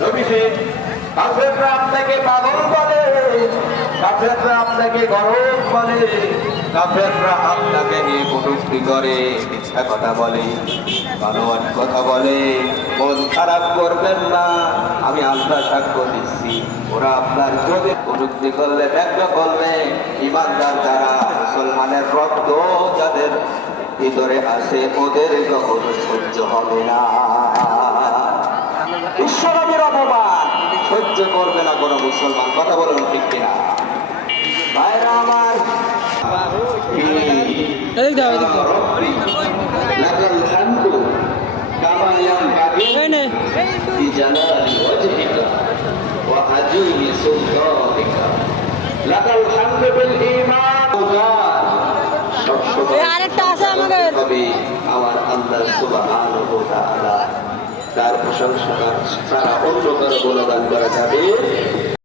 নবীজি কাফেররা আপনাকে পাগল বলে, কাফেররা আপনাকে গরম বলে, কাফেররা আপনাকে নিয়ে কটূক্তি করে, মিথ্যা কথা বলে, বানোয়াট কথা বলে। মন খারাপ করবেন না, আমি আল্লাহ সাক্ষ্য দিচ্ছি, ওরা আপনার যদি কটূক্তি করলে ব্যঙ্গ করবে, ইমানদার যারা মুসলমানের রক্ত যাদের ভিতরে আছে ওদের কখনো সহ্য হবে না। বিশ্বনবীর অপমান সহ্য করবে না কোনো মুসলমান। কথা বলুন ঠিক কিনা ভাইরা আমার? লাকাল হামদু কামা ইয়ানবাগি বিজালালি ওয়াজহিকা ওয়া আযীমি সুলতানিকা। লাকাল হামদু বিল ঈমান। সবসময় আরেকটা আছে আমাদের আমার আল্লাহ সুবহানাহু ওয়া তাআলা। তার প্রশংসা ছাড়া অন্য কারো গুণগান করা যাবে